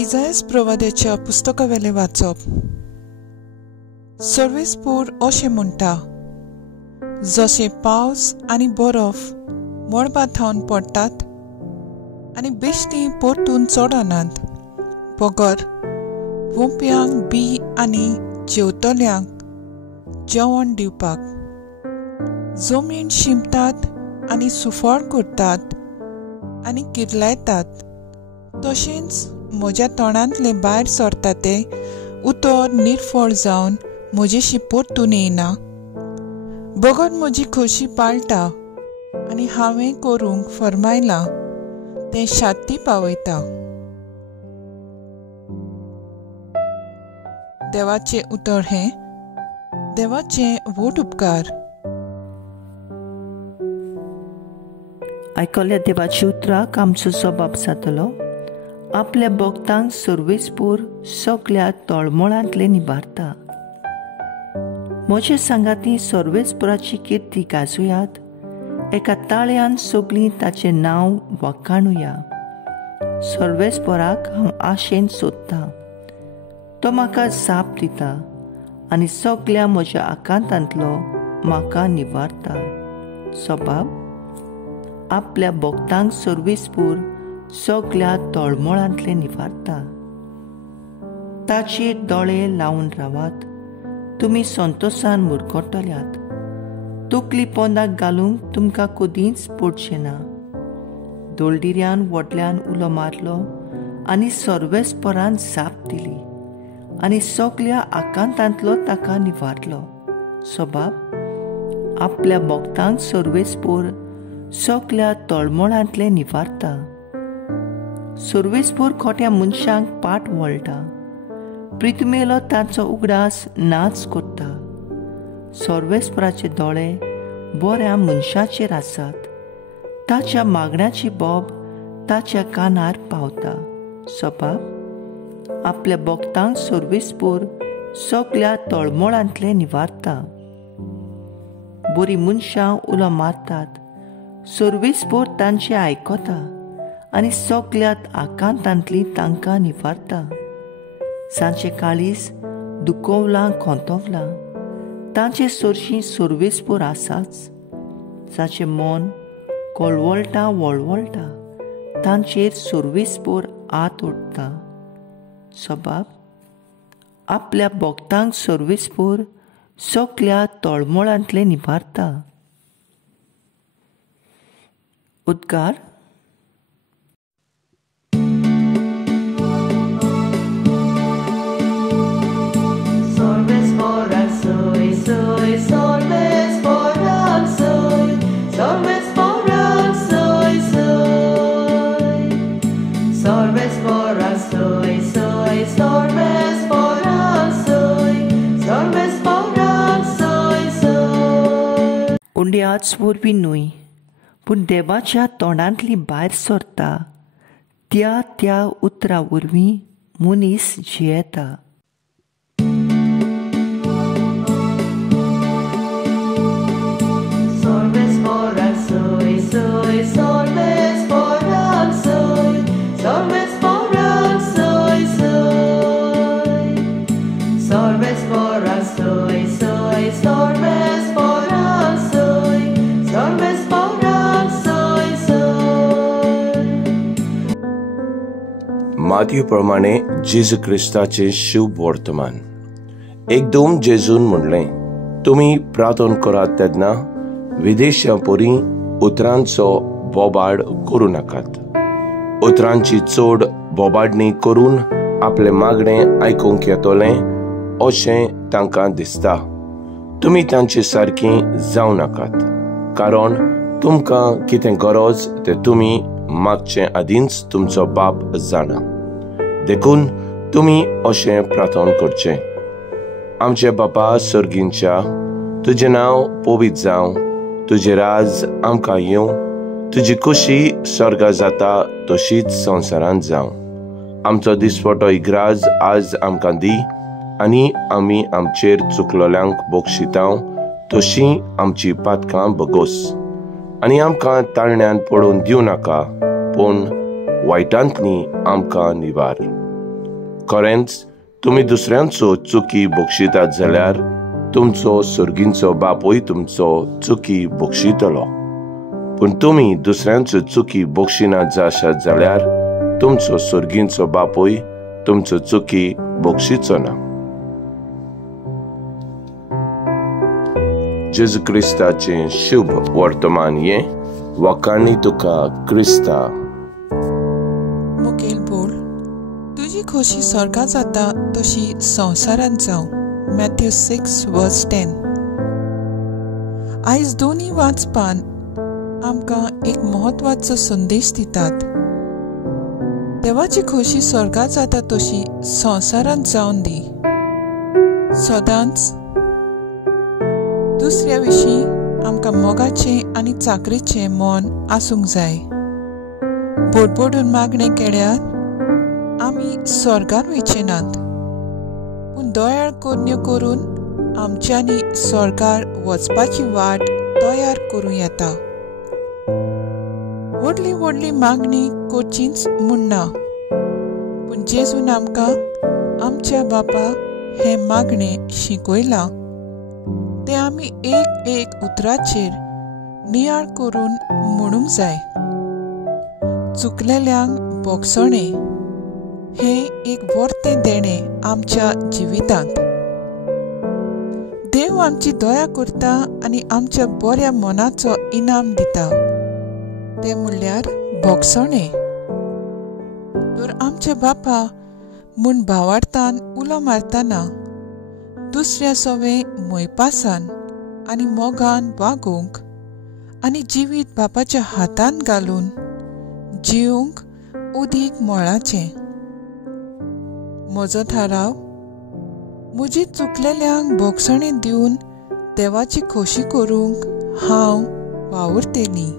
इजायास प्रवाद्याच्या पुस्तकावेले वाचप. सर्वेस्पूर अशें म्हणटा, जशे पावस आनी बरफ मळबाथावन पडटात आनी बेश्टी परतून चडनात, बगर वोंप्यांक बी आनी जेवतल्यांक जेवण दिवपाक. जमीन शिंपतात आनी सुफळ करतात आनी किर्लायतात, तशेंच म्हज्या तोंडांतले भायर सरता ते उतर निर्फळ जावन म्हजेशी परतून येना. बगर म्हजी खोशी पाळटा आनी हांवें करूंक फरमायलां तें शाती पावयता. देवाचें उतर हें, देवाचें व्हड उपकार. आयकल्ल्या देवाची उतराक आमचो जबाब जातलो. आपल्या भक्तांक सर्वेस्पूर सगळ्या तळमळांतले निबारता. म्हजे सांगाती सर्वेस्पुराची किर्ती गाजुयात. एका ताळ्यान सगळीं ताचें नांव वखाणुया. सर्वेस्पुराक हांव आशेन सोदतां. तो म्हाका जाप दिता आनी सगळ्या म्हज्या आकांतांतलो म्हाका निबारता. जबाब: आपल्या भक्तांक सर्वेस्पूर सगळ्या तळमळांतले निबारता. ताचेर दोळे लावन रावात. तुमी संतोशान मुरगोटल्यात. तकली पोंदाक घालूंक तुमकां कदींच पडचें ना. दोलडिऱ्यान व्हडल्यान उलो मारलो आनी सर्वेस्परान जाप दिली आनी सगळ्या आकांतांतलो ताका निवारलो. जबाब: आपल्या भक्तांक सर्वेस्पूर सगळ्या तळमळांतले निवारता. सर्वेस्पूर खोट्या मनशांक पाट वळटा. प्रितमेलो तांचो उगडास नाच करता. सर्वेस्पराचे दोळे बऱ्या मनशाचेर आसात. ताच्या मागण्याची बोब ताच्या कानार पावता. जबाब: आपल्या भक्तांक सर्वेस्पूर सगळ्या तळमळांतले निवारता. बरी मनशां उलो मारतात. सर्वेस्पूर तांचे आयकता आनी सगळ्यात आकांतांतली तांकां निवारता. सांचे काळीस दुखोवलां खोंतोवलां. तांचे सरशीं सर्वेस्पूर आसाच. जाचें मन कळवळटा वळवळटा, तांचेर सर्वेस्पूर हात ओडटा. जबाब: आपल्या भक्तांक सर्वेस्पूर सगळ्या तळमळांतले निबारता. उद्गार. उंड्याच वरवीं न्हय, पूण देवाच्या तोंडांतली भायर सरता त्या त्या उतरा वरवीं मनीस जियेता. माथ्यू प्रमाणे जेजू क्रिस्ताचे शुभ वर्तमान. एकदम जेजून म्हणलें, तुमी प्रार्थना करात तेन्ना विदेशां परी उतरांचो बोबाड करूं नाकात. उतरांची चड बोबाडणी करून आपले मागणें आयकूंक येतोलें अशें तांकां दिसता. तुमी तांचे सारकीं जावं नाकात, कारण तुमकां कितें गरज तें तुमी मागचें आदींच तुमचो बाप जाणा. देखून तुमी अशें प्रार्थना करचें: आमचे बापा सर्गींच्या, तुजें नांव पवित्र जावं, तुजें राज आमकां येवं, तुजी खोशी स्वर्गा जाता तशीच संवसारांत जावं. आमचो दिसपटो इग्राज आज आमकां दी आनी आमी आमचेर चुकलोल्यांक बक्षितांव तशीं आमची पातकां बगोस. आनी आमकां ताळण्यांत पडून दिवं नाका, पूण वायटांतली आमकां निवार. खरेंच तुमी दुसऱ्यांचो चुकी बक्षितात जाल्यार तुमचो सुर्गींचो बापूय तुमचो चुकी बक्षितलो. पूण तुमी दुसऱ्यांच्यो चुकी बक्षिनात जाशात जाल्यार तुमचो सुर्गींचो बापूय तुमचो चुकी बक्षिचो ना. जेजू क्रिस्ताचें शुभ वर्तमान हें वखाणी तुका क्रिस्ता. मुखेल बोल, तुजी खोशी स्वर्गात जाता तशी संवसारांत जावं. मॅथ्यू 6:10. आयज दोन्ही वाचपान आमकां एक म्हत्वाचो संदेश दितात. देवाची खोशी स्वर्गात जाता तशी संवसारांत जावन दी. सदांच दुसऱ्या विशीं आमकां मोगाचें आनी चाकरीचें मन आसूंक जाय. बोडबोडून मागणें केल्यार आमी स्वर्गार वयचे नात, पूण दोयाळ कोन्यो करून आमच्यांनी स्वर्गार वचपाची वाट तयार करूं येता. व्हडली व्हडली मागणी करचीच म्हूण ना, पूण जेजून आमकां आमच्या बापा हे मागणें शिकयलां ते आमी एक एक उतराचेर नियाळ करून म्हणूंक जाय. चुकलेल्यांक बोगसणें हें एक वर्तें देणें आमच्या जिवितांत. देव आमची दया करता आनी आमच्या बऱ्या मनाचो इनाम दिता, तें म्हणल्यार बोगसणें. तर आमच्या बापा म्हूण भावार्थान उलो मारतना दुसऱ्या सवें मोयपासान आनी मोगान वागूंक आनी जिवीत बापाच्या हातांत घालून जिवंक उदीक मोळाचें. म्हजो थाराव, म्हजी चुकलेल्यांक बोगसणें दिवन देवाची खोशी करूंक हांव वावुरतेली.